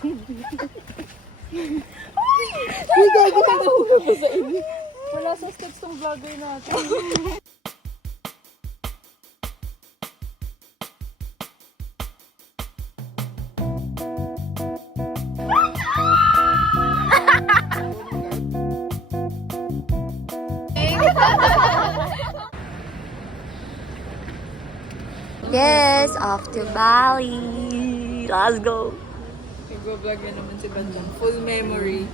Uy, gago ka nahula pa sa inyo. Wala sa steps tong vlogger natin. Yes, off to Bali. Let's go. Nag-vlog na naman si Bandang. Full memory.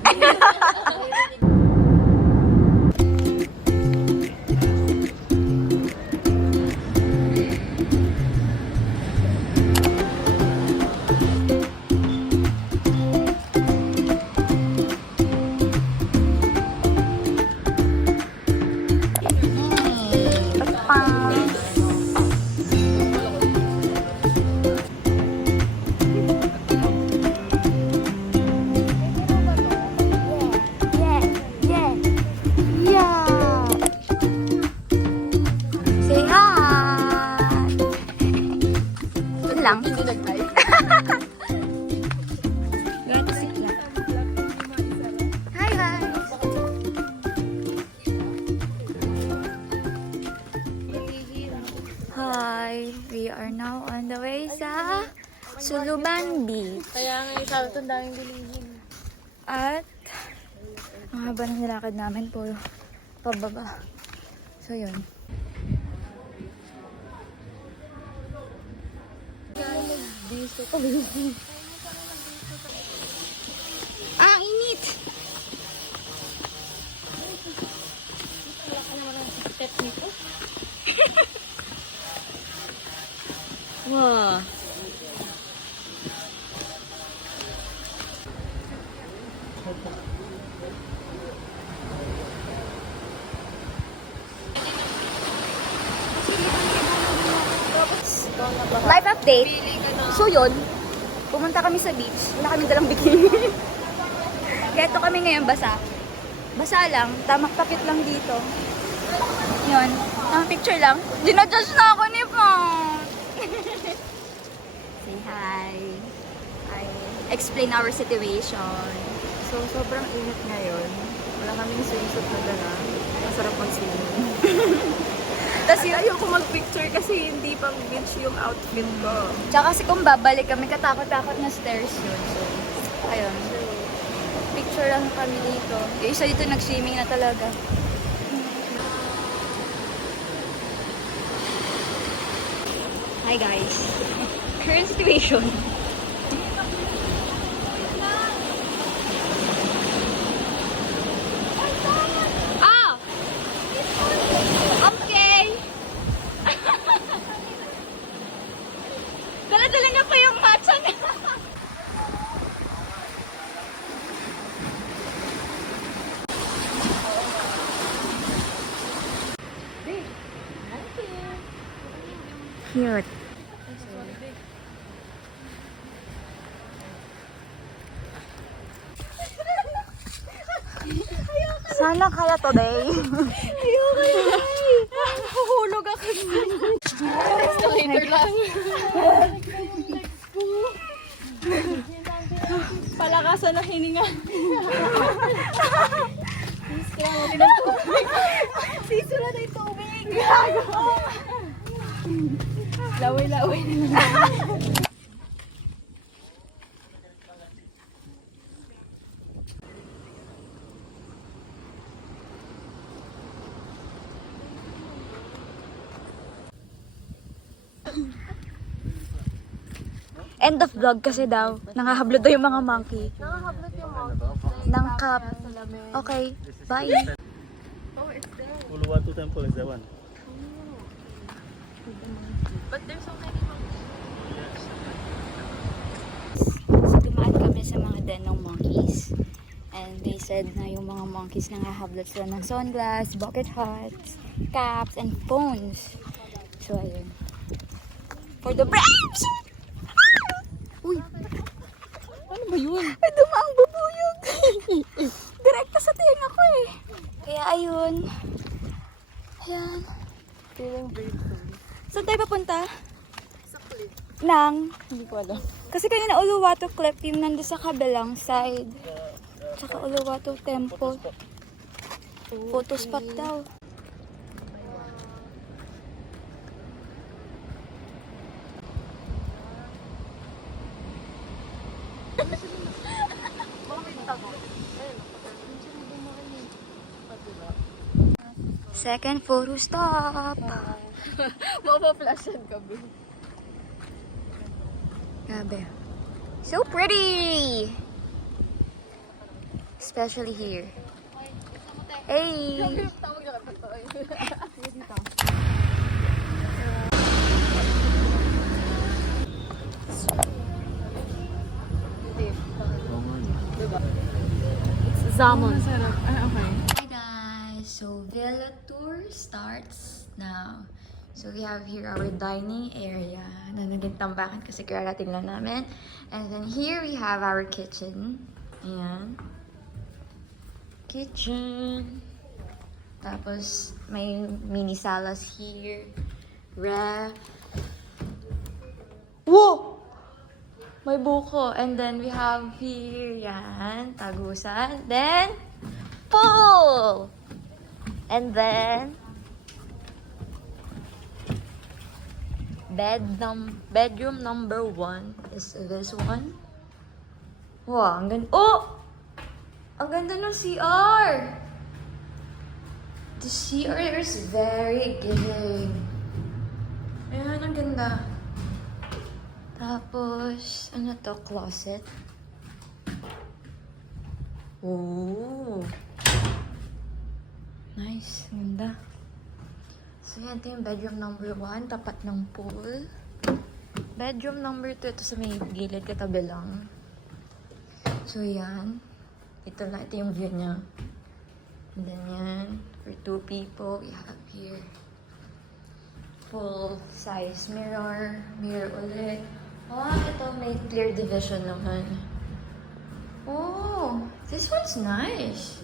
Lang. Hi guys. Hi, we are now on the way sa Suluban Beach. Kaya nga sabi itong daming bilihin. At ang haba ng nilakad namin po pababa. So yun. Ah, init! Wala ka naman ang step nito. Wow! Life update. So yun, pumunta kami sa beach. Wala kami dalang bikini. Kaya ito kami ngayon basa. Basa lang, tamak takip lang dito. Yun, ang picture lang. Dinadjudge na ako ni Pong. Say hi. I explain our situation. So, sobrang init ngayon. Wala kaming swimsuit na dala. Masarap mag-swimming. Tapos ayoko mag-picture kasi hindi pang beach yung outfit ko. Tsaka kasi kung babalik kami, katakot-takot na stairs yun. So, ayun. Picture lang kami dito. Yung isa dito nag-swimming na talaga. Hi guys. Current situation. Ah! Okay! Dala-dala niya pa yung matcha niya. Cute. Sana kaya today. Ayoko yun! Nahuhulog ako. Escalator lang. Palakasan na hininga. Kailangan natin ng tubig. Sisura na yung tubig. Laway-laway na lang. End of vlog kasi daw. Nangahablot daw yung mga monkey. Nakahablot yung mountain. Ng cup. Okay, bye. Oh, it's there. Uluwatu temple is that one. But there's so many monkeys. So, dumaan kami sa mga den ng monkeys. And they said na yung mga monkeys nangahablot sila ng sunglass, bucket hats, caps, and phones. So, ayun. For the braves! Uy! Ano ba yun? May dumaang bubuyog! Direkta sa tenga ko eh. Kaya ayun. Ayan. Feeling brave. Saan tayo papunta? Sa cliff. Nang Hindi ko alam. Kasi kanina Uluwatu Cliff yung nando sa kabilang side. Tsaka Uluwatu Temple. Photo spot daw. Second photo stop. Mapaplasyan ka, Bin. Grabe. So pretty! Especially here. Hey! Tawag na ka to. Dito. Diba? It's Zamon. Ay, okay. Hi guys! So, Villa tour starts now. So, we have here our dining area na naging tambakan kasi kararating lang namin. And then here we have our kitchen. Ayan. Kitchen. Tapos, may mini salas here. Ref. Whoa! May buko. And then we have here, yan, tagusan. Then, pool! And then, bedroom number 1 is this one. Wow, ang ganda. Oh! Ang ganda ng CR! The CR is very giving. Ayan, ang ganda. Tapos, ano to? Closet. Oh! Nice. Ganda. So, yan. Ito yung bedroom number 1. Tapat ng pool. Bedroom number 2. Ito sa may gilid. Katabi lang. So, yan. Ito lang. Ito yung view niya. And then yan. For 2 people, we have here full size mirror. Mirror ulit. Oh, ito may clear division naman. Oh, this one's nice.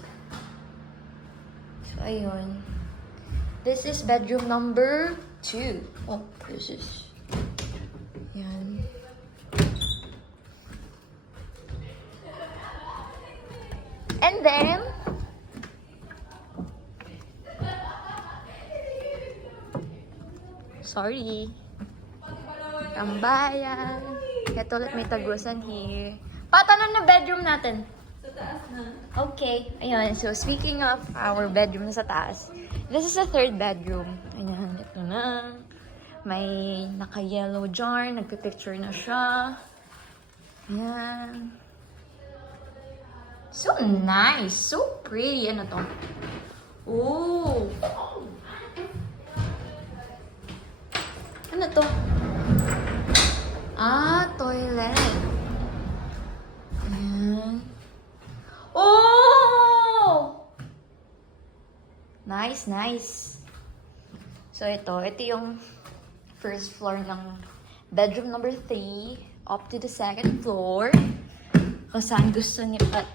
So, ayun. This is bedroom number 2. Oh, precious. Yan. And then, sorry. Tambayan. Ito ulit may tagusan here. Patanong na bedroom natin. Sa taas na. Okay. Ayun. So, speaking of our bedroom na sa taas, this is the 3rd bedroom. Ayan. Ito na. May naka-yellow jar. Nagpipicture na siya. Ayan. So nice. So pretty. Ano to? Ooh. Ano to? Ah, toilet. Ayan. Oh! Nice, nice. So, ito yung first floor ng bedroom number 3 up to the 2nd floor. Kung saan gusto ni Pat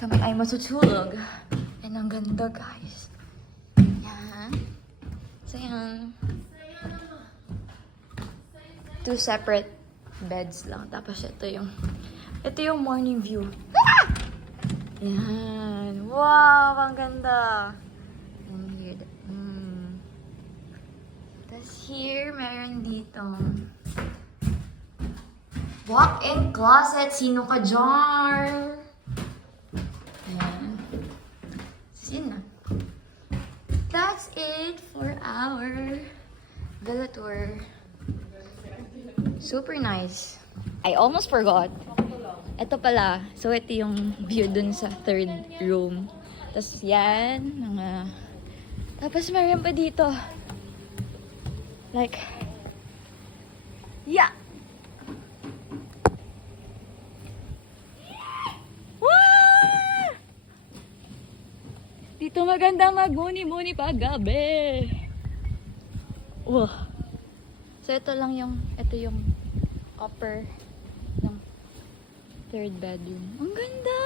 kami ay matutulog. And ang ganda, guys. Yan. So, yan. 2 separate beds lang. Tapos ito yung morning view. Ah! Yan. Wow, ang ganda. And here, Tapos here, meron dito. Walk-in closet. Sino ka dyan? Ayan. Sino? That's it for our villa tour. Super nice. I almost forgot. Ito pala. So, ito yung view dun sa 3rd room. Tapos yan. Tapos meron pa dito. Like, yeah! Wow! Dito maganda magmuni-muni pag gabi. Wow. So, ito yung upper ng 3rd bedroom. Ang ganda!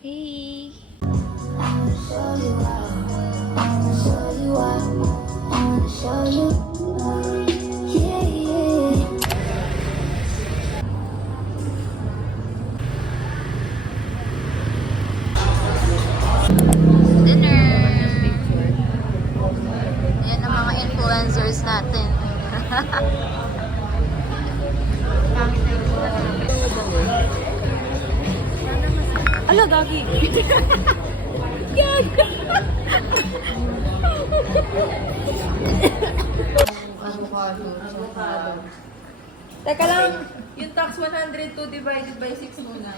Hey! Show you. Ala, gagi. Teka lang, yung tax 102 divided by 6 muna.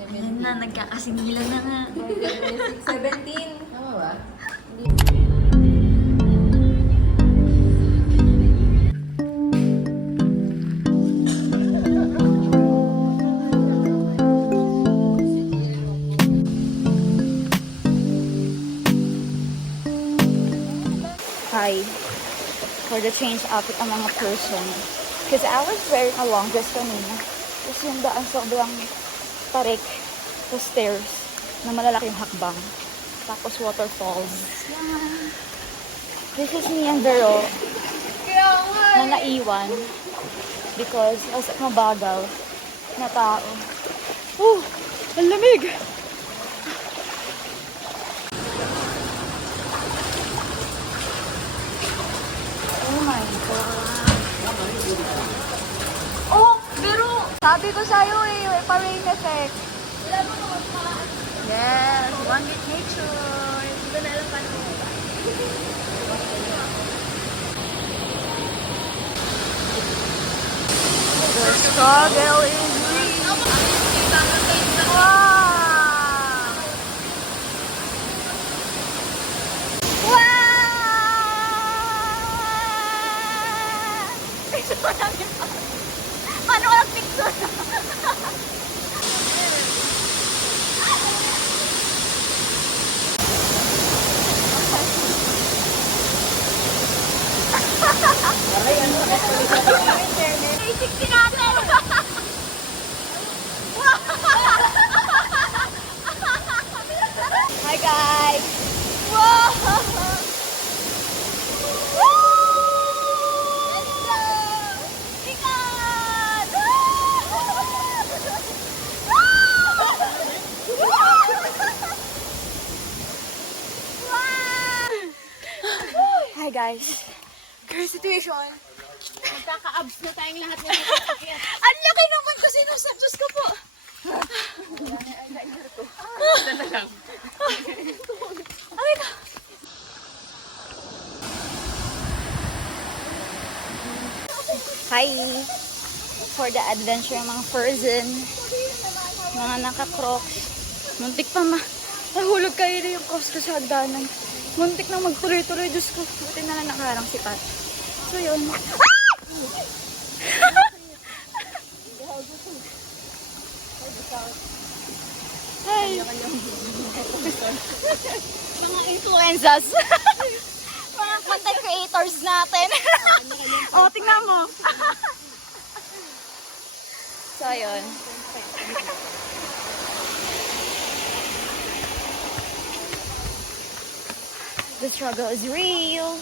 Yan na, nagkakasingilan na nga. 17. Tama ba? Hi. For the change outfit ang mga person. Because I was wearing a long dress kanina. Tapos yung daan sobrang tarik sa stairs na malalaking hakbang. Tapos waterfalls. Yan. This is me and Vero na naiwan because as mabagal na tao. Ang lamig! Oh my God. Oh, pero sabi ko sa'yo may pa-rain effect. Yes, one with nature. Hindi ko na alam paano. The struggle is real. Wow! Paano walang picture? Basic din natin! Hi guys! Wow! Hi guys. Current situation. Magkaka-abs na tayong lahat ng Ang laki naman kasi nung sa Diyos ko po. Ay ka. Hi. For the adventure mga person. Mga naka-crocs. Muntik pa nahulog kayo na yung crocs ko sa hagdanan. Muntik na magtuloy-tuloy. Diyos ko. Buti na lang nakaharang si Pat. So yun. Hi! Mga influencers. Mga content creators natin. O, tingnan mo. So yun. The struggle is real.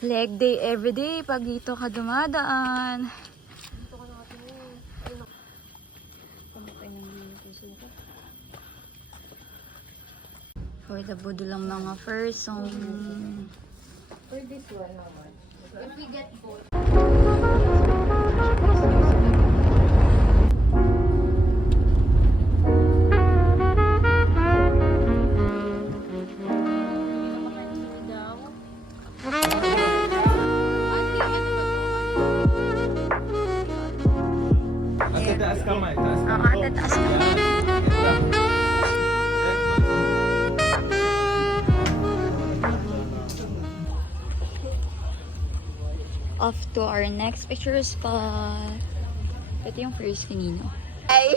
Leg day every day pag dito ka dumadaan. For the budulang mga person. For this one, how much? If we get both. Taas kamay, taas kamay. Ang taas ka. Off to our next picture spot. Ito yung first kanino.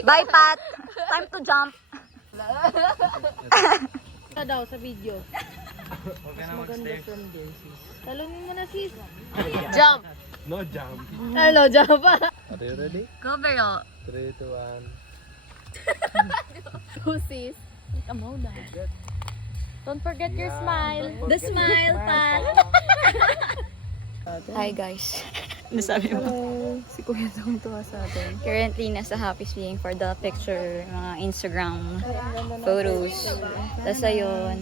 Bye, Pat! Time to jump! Ito daw sa video. Huwag ka na mag-stay. Talunin mo na sis. Jump! No jump. Hello, Java. Are you ready? Go, Vero! 3, 2, 1. Go sis. Come on na. Don't forget your smile. The smile, Pat! Hi, guys. Ano sabi mo? Si Kuya tuwa sa atin. Currently, nasa Happy Swing for the picture, mga Instagram photos. Tapos ayun,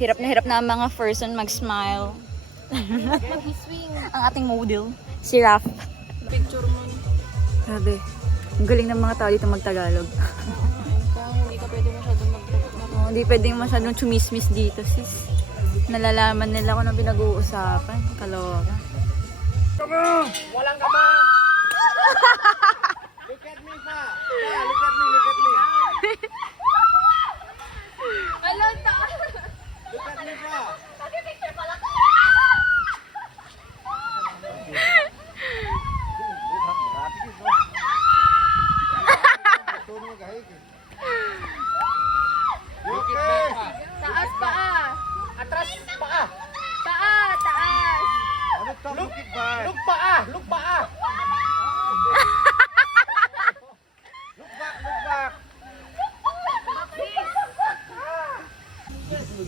hirap na ang mga person mag-smile. Ang ating model, si Raf. Picture mo. Grabe, ang galing ng mga tao dito mag-Tagalog. Hindi ka pwede masyadong Oh, hindi pwedeng masyadong chumismis dito, sis. Nalalaman nila kung ano pinag-uusapan. Kaloka. Walang kamang! Look at me, pa! Yeah, look at me, look at me! Look at me, pa! Okay! Taas paa! Atras, paa! Paa! Taas! Ano to? Look paa! Look paa! Look back, look back!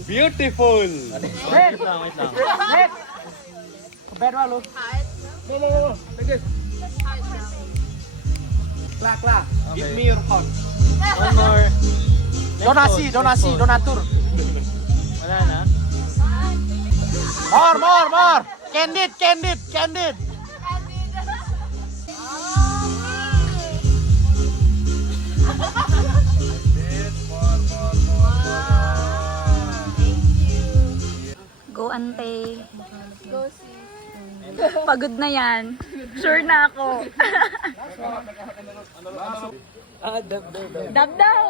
Beautiful! Wait lang. Wait! Bed walo. No. Like this. Kla. Give me your phone. One more. Don't atur. Wala na. More. Candid. Go, ante. Go, sis. Pagod na yan. Sure na ako. Dab daw.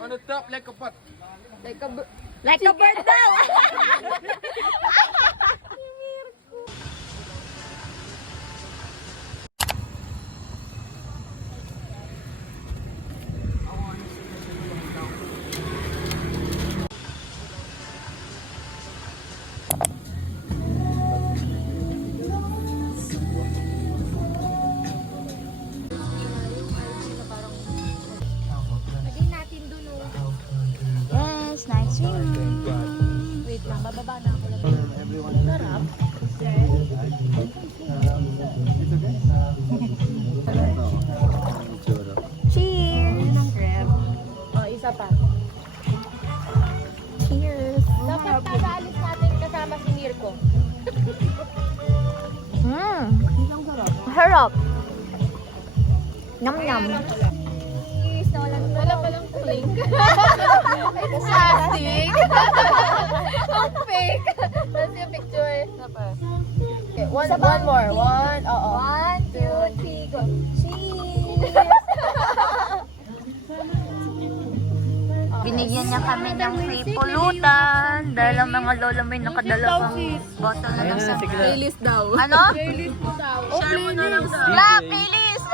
On the top like a pot. Like a bird daw. Yes, nice swim. Wait lang, bababa na ako lang. Sarap. Cheers. Ng crab. Oh, isa pa. Cheers. Dapat nag-aalis natin kasama si Mirko. Harap. Nam. Wala palang link. Plastic. Ang fake. Tapos yung picture. Okay, one more. One, oo. 1, 2, 3, go. Cheers! Binigyan niya kami ng free pulutan dahil ang mga lola may nakadalawang bottle na ng sa Playlist daw. Ano? Playlist mo daw. Share mo na lang sa La, playlist!